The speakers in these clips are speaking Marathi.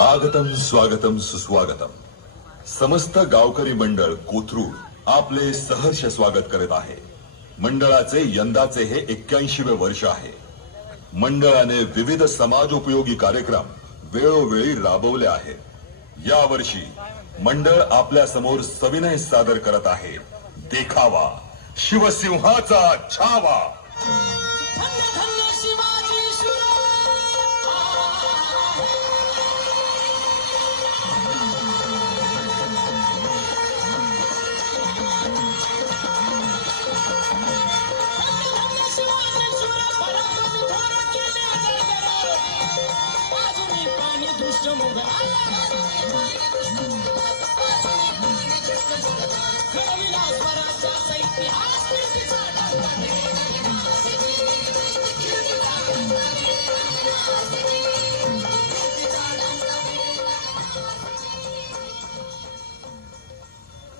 आगतम स्वागतम सुस्वागतम. समस्त गावकरी मंडळ कोथरूड आपले सहर्ष स्वागत करत आहे. मंडळाचे यंदाचे हे एक्क्याऐंशीवे वर्ष आहे. मंडळाने विविध समाजोपयोगी कार्यक्रम वेळोवेळी राबवले आहेत यावर्षी मंडळ आपल्यासमोर सविनय सादर करत आहे. देखावा. शिवसिंहाचा छावा.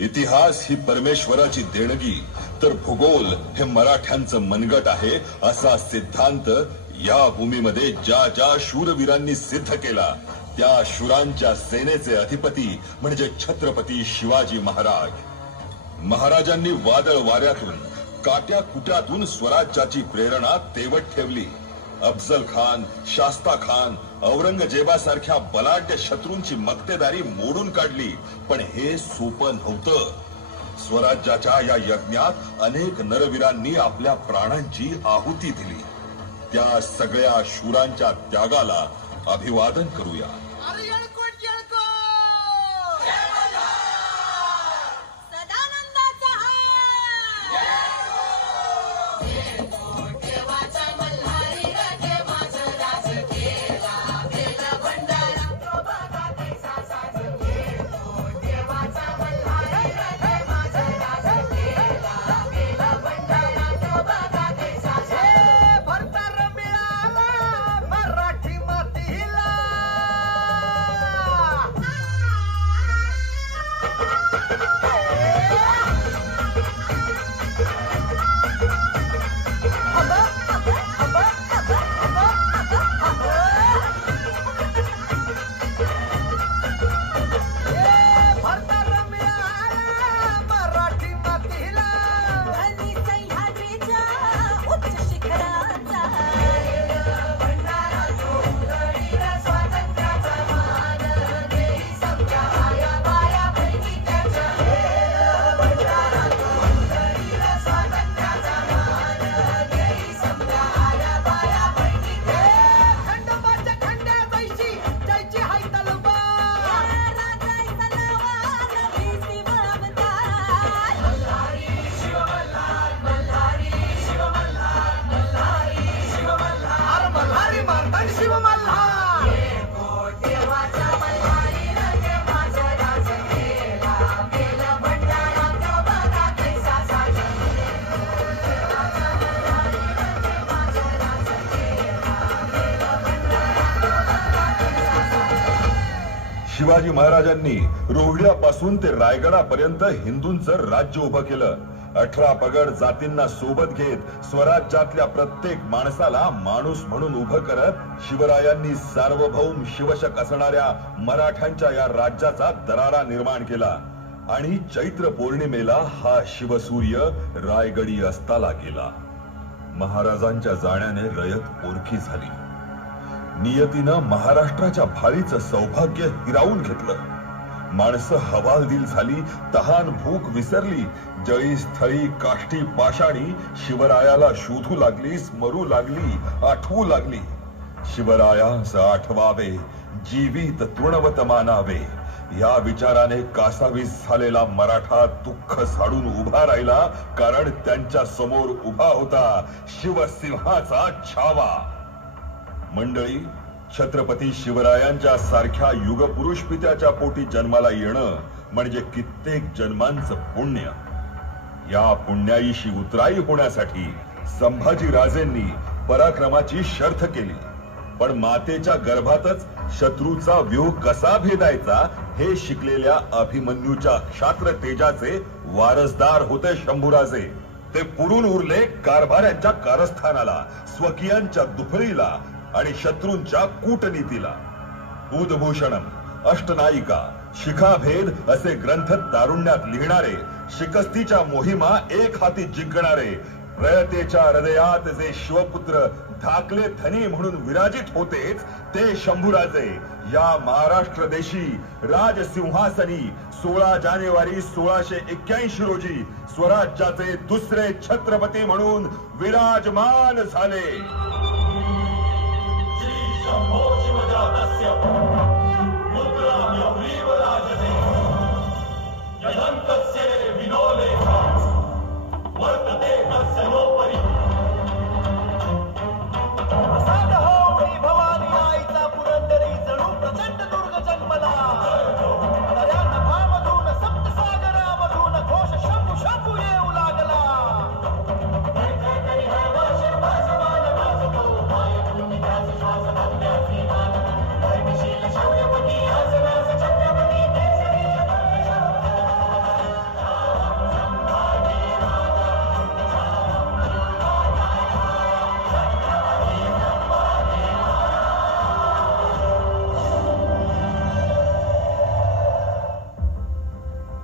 इतिहास ही परमेश्वराची देणगी तर भूगोल हे मराठ्यांचं मनगट आहे असा सिद्धांत या भूमीमध्ये ज्या ज्या शूरवीरांनी सिद्ध केला त्या शूरांच्या सेनेचे अधिपती म्हणजे छत्रपती शिवाजी महाराज. महाराजांनी वादळ वाऱ्यातून काट्या कुट्यातून स्वराज्याची प्रेरणा तेवत ठेवली. अफजल खान शास्ता खान औरंगजेबासारख्या बलाढ्य शत्रूंची मक्तेदारी मोडून काढली. पण हे सोपं नव्हतं. स्वराज्याच्या या यज्ञात अनेक नरवीरांनी आपल्या प्राणांची आहुती दिली. त्या सगळ्या शूरांच्या त्यागाला अभिवादन करूया. शिवाजी महाराजांनी रोहिड्यापासून ते रायगडापर्यंत हिंदूंचं राज्य उभं केलं. अठरा पगड जातींना सोबत घेत स्वराज्यातल्या प्रत्येक माणसाला माणूस म्हणून उभं करत शिवरायांनी सार्वभौम शिवशक असणाऱ्या मराठ्यांच्या या राज्याचा दरारा निर्माण केला. आणि चैत्र पौर्णिमेला हा शिवसूर्य रायगडी अस्ताला गेला. महाराजांच्या जाण्याने रयत ओरखी झाली. नियतीनं महाराष्ट्राच्या भाळीचं सौभाग्य हिरावून घेतलं. माणसं हवालदिल झाली तहान भूक विसरली जळी स्थळी काष्टी पाषाणी शिवरायाला शोधू लागली स्मरू लागली आठवू लागली. शिवरायास आठवावे जीवित तृणवत मानावे. या विचाराने कासावीस झालेला मराठा दुःख साडून उभा राहिला कारण त्यांच्यासमोर उभा होता शिवसिंहाचा छावा. मंडळी छत्रपती शिवरायांच्या सारख्या युगपुरुष पित्याच्या पोटी जन्माला येणं म्हणजे कित्येक जन्मांचं पुण्य. या पुण्याईशी उतराई होण्यासाठी संभाजी राजेंनी पराक्रमाची शर्थ केली. पण मातेच्या गर्भातच शत्रूचा व्यूह कसा भेदायचा हे शिकलेल्या अभिमन्यूच्या क्षात्र तेजाचे वारसदार होते शंभूराजे. ते पुरून उरले कारभाऱ्यांच्या कारस्थानाला स्वकीयांच्या दुफळीला आणि शत्रूंच्या कूटनीतीला. उदभूषणम अष्टनायिका शिखाभेद असे ग्रंथ तारुण्यात लिहिणारे शिकस्तीच्या मोहिमा एक हाती जिंकणारे प्रयतेच्या हृदयात जे शिवपुत्र धाकले धनी म्हणून विराजित होतेच ते शंभूराजे या महाराष्ट्र देशी राजसिंहासनी सोळा जानेवारी सोळाशे एक्क्याऐंशी रोजी स्वराज्याचे दुसरे छत्रपती म्हणून विराजमान झाले. cima da, da selva.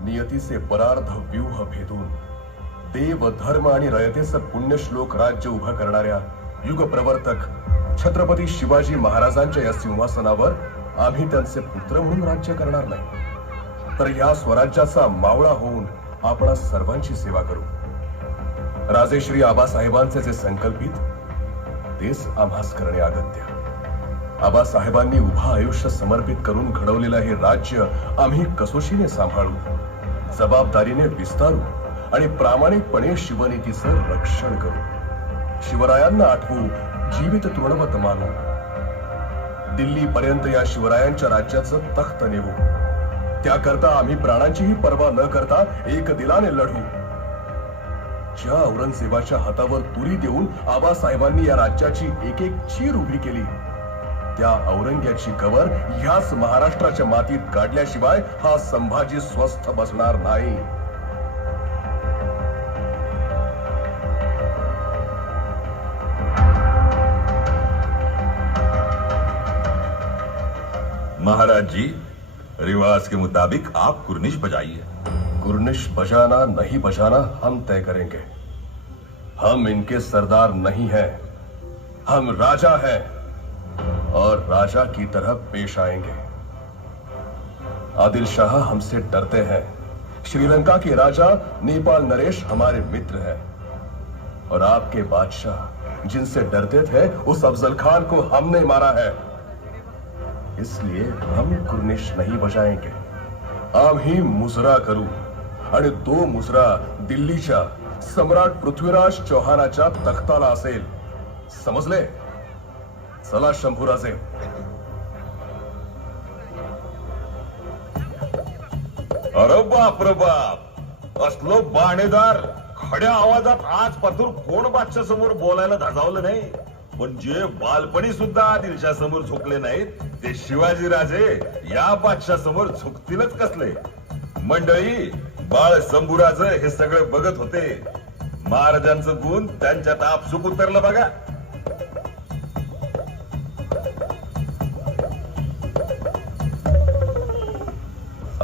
नियतीचे परार्ध व्यूह भेदून. देव धर्म आणि रयतेचं पुण्यश्लोक राज्य उभं करणाऱ्या युग प्रवर्तक छत्रपती शिवाजी महाराजांच्या या सिंहासनावर आम्ही त्यांचे पुत्र म्हणून राज्य करणार नाही. तर या स्वराज्याचा मावळा होऊन आपण सर्वांची सेवा करू. राजेश्री आबासाहेबांचे जे संकल्पित तेच आभास करणे अगत्य. आबासाहेबांनी उभा आयुष्य समर्पित करून घडवलेलं हे राज्य आम्ही कसोशीने सांभाळू? जबाबदारीने विस्तारू आणि प्रामाणिकपणे शिवनीतीचं रक्षण करू. शिवरायांना आठवू जीवित तृणवत मानू. दिल्ली पर्यंत या शिवरायांच्या राज्याचं तख्त नेऊ. त्याकरता आम्ही प्राणांचीही पर्वा न करता एक दिलाने लढू. ज्या औरंगजेबाच्या हातावर तुरी देऊन आबासाहेबांनी या राज्याची एक एक चीर उभी केली त्या औरंग्याची कवर ह्याच महाराष्ट्राच्या मातीत काढल्याशिवाय हा संभाजी स्वस्थ बसणार नाही. महाराज जी रिवाज के मुताबिक आप कुर्निश बजाइए। गुरनिश बजाना नहीं बजाना हम तय करेंगे। हम इनके सरदार नहीं हैं। हम राजा हैं। और राजा की तरह पेश आएँगे। आदिल शाह हमसे डरते हैं। श्रीलंका के राजा नेपाल नरेश हमारे मित्र हैं। और आपके बादशाह, जिनसे डरते थे, उस अफजल खान को हमने मारा है। इसलिए हम कुर्निश नहीं बजाएँगे। आम्ही मुजरा करू। आणि तो मुजरा दिल्लीच्या सम्राट पृथ्वीराज चौहानाच्या तख्ताला असेल समजले चला शंभूराजे अरे बाप रे बाप. असलो बाणेदार खड्या आवाजात आज पातूर कोण बादशा समोर बोलायला धजावलं नाही? पण जे बालपणी सुद्धा आदिलशा समोर झुकले नाहीत ते शिवाजी राजे या बादशा समोर झुकतीलच कसले? मंडळी बाळ शंभूराज हे सगळे बघत होते. महाराजांचं गुण त्यांच्यात आपसुक उतरलं बघा.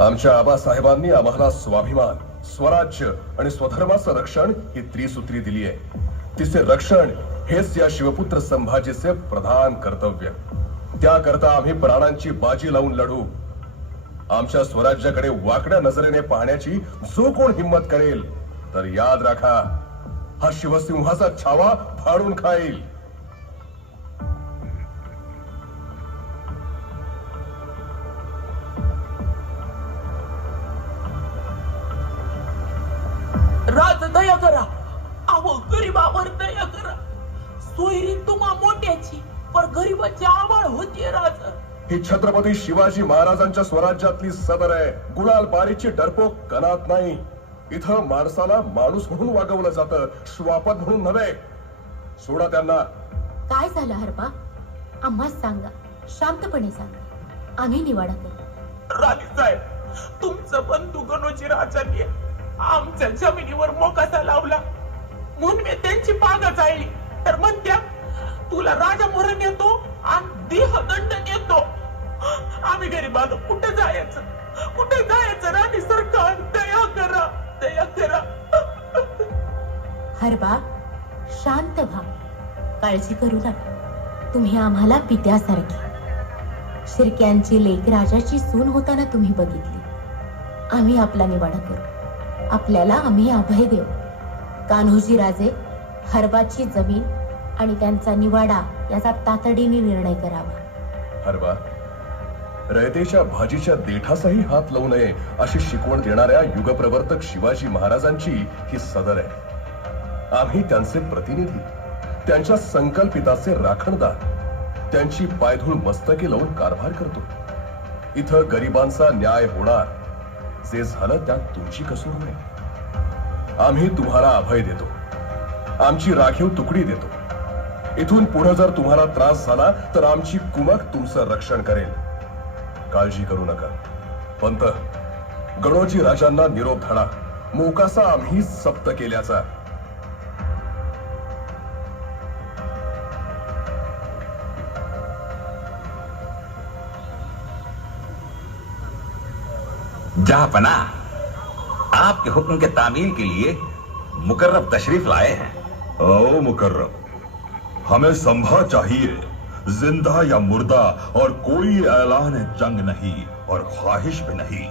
आमच्या आबासाहेबांनी आम्हाला स्वाभिमान स्वराज्य आणि स्वधर्माचं रक्षण ही त्रिसूत्री दिली आहे. तिचे रक्षण हेच या शिवपुत्र संभाजीचे प्रधान कर्तव्य. त्याकरता आम्ही प्राणांची बाजी लावून लढू. आमच्या स्वराज्याकडे वाकड्या नजरेने पाहण्याची जो कोण हिंमत करेल तर याद राखा हा शिवसिंहाचा छावा फाडून खाईल. तुम्हा मोठ्याची पर गरीबाची आवाळ होतीये राज. ही छत्रपती शिवाजी महाराजांच्या स्वराज्यातली सदर आहे. गुलाल बारीची डरपोक कनात नाही. इथं माणसाला माणूस म्हणून वागवलं जातं श्वापद म्हणून नव्हे. सोडा त्यांना. काय झालं हरपा? आम्हाच सांगा. शांतपणे सांगा. आम्ही निवाडा करू. राणी साहेब तुमचं बंधू गणोजी राजांनी आमच्या जमिनीवर मोकासा लावला. म्हणून मी त्यांची पागा जाळली. तर म्हणत्या तुला राजमरण येतो आणि देहदंड येतो. आम्ही गरीबाला कुठे जायचं? कुठे जायचं? राणी सरकार दया करा दया करा. हरबा शांत व्हा. काळजी करू नका. तुम्ही आम्हाला पित्यासारखी. शिरक्यांची लेख राजाची सून होताना तुम्ही बघितली. आम्ही आपला निवाडा करू. आपल्याला आम्ही अभय देऊ. कान्होजी राजे हरबाची जमीन आणि त्यांचा निवाडा याचा तातडीने निर्णय करावा. हरवा रयतेच्या भाजीच्या देठासही हात लावू नये अशी शिकवण देणाऱ्या युगप्रवर्तक शिवाजी महाराजांची ही सदर आहे. आम्ही त्यांचे प्रतिनिधी त्यांच्या संकल्पिताचे राखणदार त्यांची पायधूळ मस्तके लावून कारभार करतो. इथं गरिबांचा न्याय होणार जे झालं त्यात तुमची कसूर नाही आम्ही तुम्हाला अभय देतो. आमची राखीव तुकडी देतो. इथून पुढे जर तुम्हाला त्रास झाला तर आमची कुमक तुमचं रक्षण करेल. काळजी करू नका. पंत गणोजी राजांना निरोप धडा मोकासा आम्ही सप्त केल्याचा. जहापना आपके हुक्म के तामील के लिए मुकर्रब तशरीफ लाए हैं। ओ मुकर्रम हमें संभा चाहिए। ज़िंदा या मुर्दा और कोई ऐलान जंग नहीं और ख्वाहिश भी नहीं।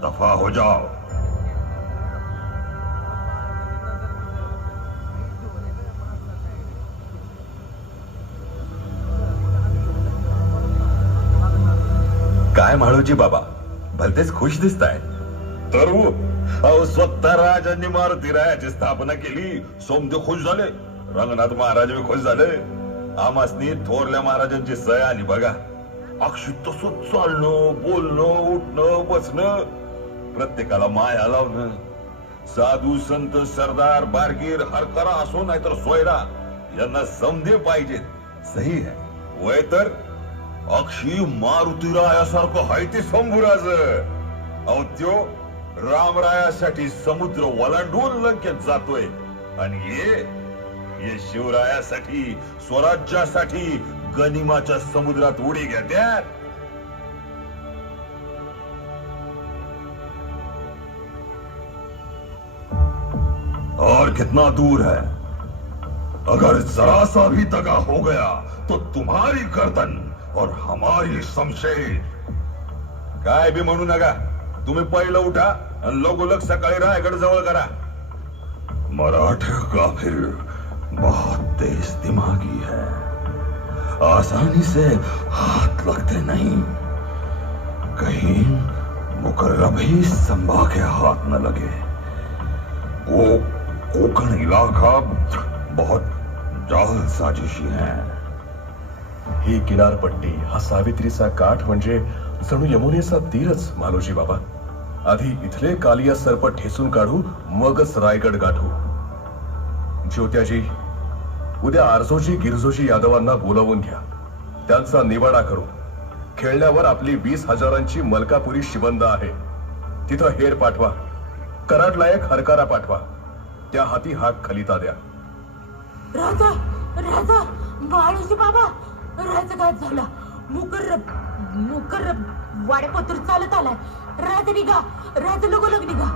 दफ़ा हो जाओ। काय म्हाळूजी बाबा, भलतेच खुश दिसताय। तर स्वतः राजांनी मारुती रायाची स्थापना केली सोमते खुश झाले। रंगनाथ महाराज बी खुश झाले. आमासनी थोरल्या महाराजांची सय आली बघा. अक्षी तसं चालणं बोलणं उठणं बसणं प्रत्येकाला माया लावणं. साधू संत सरदार बारगीर हरकरा असो नाहीतर सोयरा यांना समजे पाहिजेत सही आहे. वय तर? अक्षी मारुतीरायासारखं हाय ते शंभूराज. अहो त्यो रामरायासाठी समुद्र वलांडून लंकेत जातोय. आणि ये हे शिवरायासाठी स्वराज्यासाठी गनिमाच्या समुद्रात उडी घेत्यात. और कितना दूर है? अगर जरा सा भी दगा हो गया तो तुम्हारी गर्दन और हमारी शमशेर। काय भी म्हणू नका. तुम्ही पहिलं उठा आणि लगोलग सकाळी रायगड जवळ करा. मराठे का फिर बहुत तेज दिमागी है। आसानी से हाथ लगते नहीं। कहीं मुकर्रब ही संभा के हाथ न लगे। वो कोकण इलाका बहुत जाल साजिशी है। ही किनारपट्टी हा सावित्रीचा काठ म्हणजे जणू यमुनेचा तीरच, मालोजी बाबा। आधी इथले कालिया सर्प ठेसून काढू, मगच रायगड गाठू। ज्योत्याजी उद्या आरजोजी गिरजोजी यादवांना बोलावून घ्या. त्यांचा निवाडा करू खेळण्यावर आपली वीस हजारांची मलकापुरी शिबंद आहे. तिथं हेर पाठवा. कराडला एक हरकारा पाठवा. त्या हाती हाक खलिता द्या. राजा राजा बाळूजी बाबा राजघात झाला. मुकर्रब मुकर्रब वाड्यापत्र चालत आलाय. राजा निघा राजा लगोलग निघा.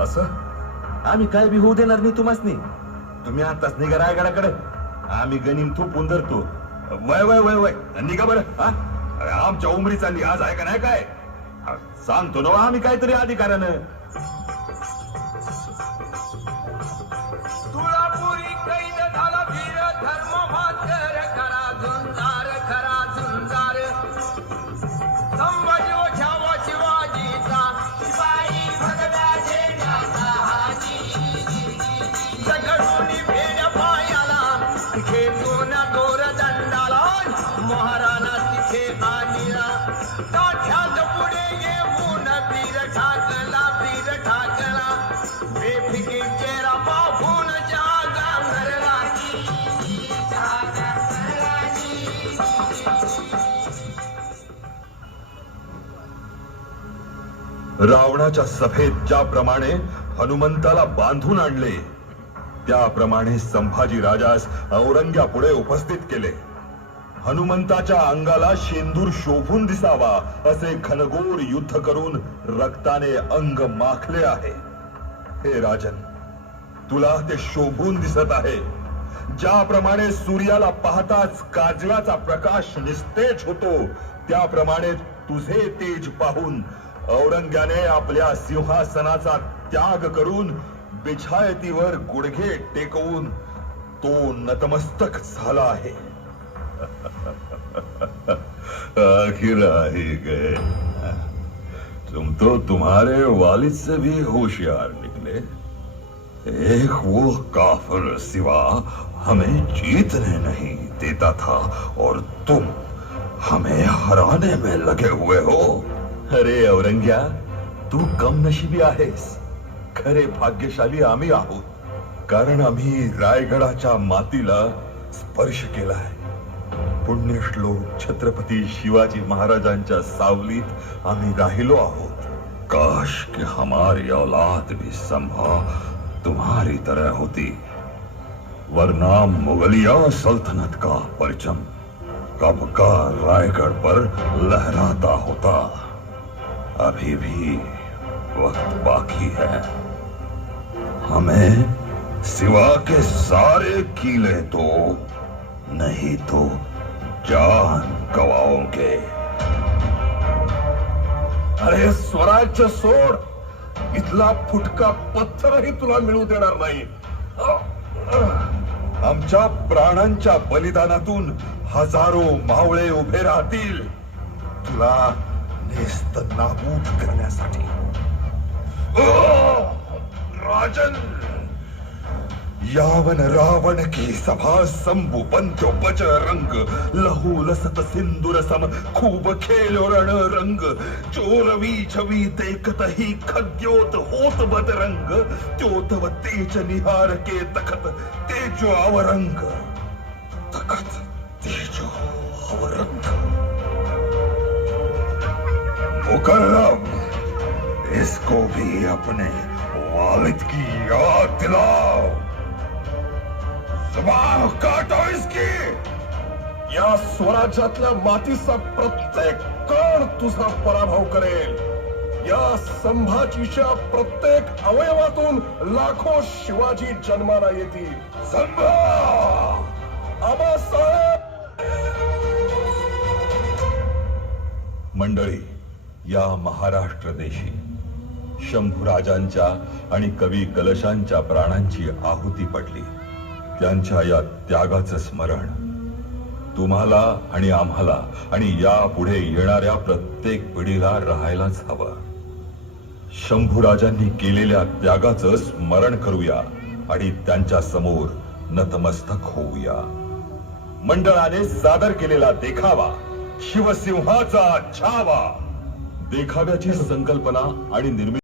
असं? आम्ही काय बी होऊ देणार नाही तुम्हासनी. तुम्ही आताच निघा रायगडाकडे. आम्ही गणिम खूप उंदरतो वय वय वय वय. निघा बरं हा? अरे आमच्या उमरी चालली. आज आहे का नाही काय? सांगतो ना हो, आम्ही काहीतरी अधिकारानं रावणाच्या सभेत ज्याप्रमाणे हनुमंताला बांधून आणले त्याप्रमाणे संभाजी राजास औरंग्यापुढे उपस्थित केले. हनुमंताच्या अंगाला शेंदूर शोभून दिसावा असे घनघोर युद्ध करून रक्ताने अंग माखले आहे. हे राजन तुला ते शोभून दिसत आहे. ज्याप्रमाणे सूर्याला पाहताच काजळाचा प्रकाश निस्तेज होतो त्याप्रमाणे तुझे तेज पाहून औरंग्याने आपल्या सिंहासनाचा त्याग करून बिछायतीवर गुडघे टेकवून तो नतमस्तक झाला आहे. आखिर आहे गए तुम तो तुम्हारे वालिद से भी होशियार निकले. एक वो काफर सिवा हमें जीतने नहीं देता था और तुम हमें हराने में लगे हुए हो। अरे औरंग्या तू कम नशिबी आहेस. खरे भाग्यशाली आम्ही आहोत. कारण आम्ही रायगडाच्या मातीला स्पर्श केलाय. पुण्यश्लोक छत्रपती शिवाजी महाराजांच्या सावलीत आम्ही राहिलो आहोत. काश की हमारी औलाद भी संभा तुम्हारी तरह होती. वरना मुगलिया सल्तनत का परचम कब का रायगढ़ पर लहराता होता. अभी भी वक्त बाकी है। हमें सिवा के सारे कीले तो नहीं तो जान गवाओगे। अरे स्वराज्य सोड इथला फुटका पत्थरही तुला मिळू देणार नाही। आमच्या प्राणांच्या बलिदानातून हजारो मावळे उभे राहतील। तुला नेस्त नाबूद करण्यासाठी राजन, यावन रावण की सभा संभु बच रंग, लहू लसत सिंदूर सम, खूब खेलो रण रंग चोरवी छवी देखत ही खद्योत होत बदरंग त्यो तव तेज निहार के तखत तेजो अवरंग मुकर्रम इसको भी अपने वालिद की याद दिलाओ। जुबान काटो इसकी। या स्वराज्यातल्या मातीचा प्रत्येक कण तुझा पराभव करेल। या संभाजीच्या प्रत्येक अवयवातून लाखो शिवाजी जन्माला येतील। संभा आबासाहेब मंडळी या महाराष्ट्र देशी. शंभूराजांच्या आणि कवी कलशांच्या प्राणांची आहुती पडली त्यांच्या या त्यागाचं स्मरण. तुम्हाला आणि आम्हाला आणि यापुढे येणाऱ्या प्रत्येक पिढीला राहायलाच हवं. शंभूराजांनी केलेल्या त्यागाचं स्मरण करूया आणि त्यांच्यासमोर नतमस्तक होऊया. मंडळाने सादर केलेला देखावा. शिवसिंहाचा छावा. देखाव्याची संकल्पना आणि निर्मिती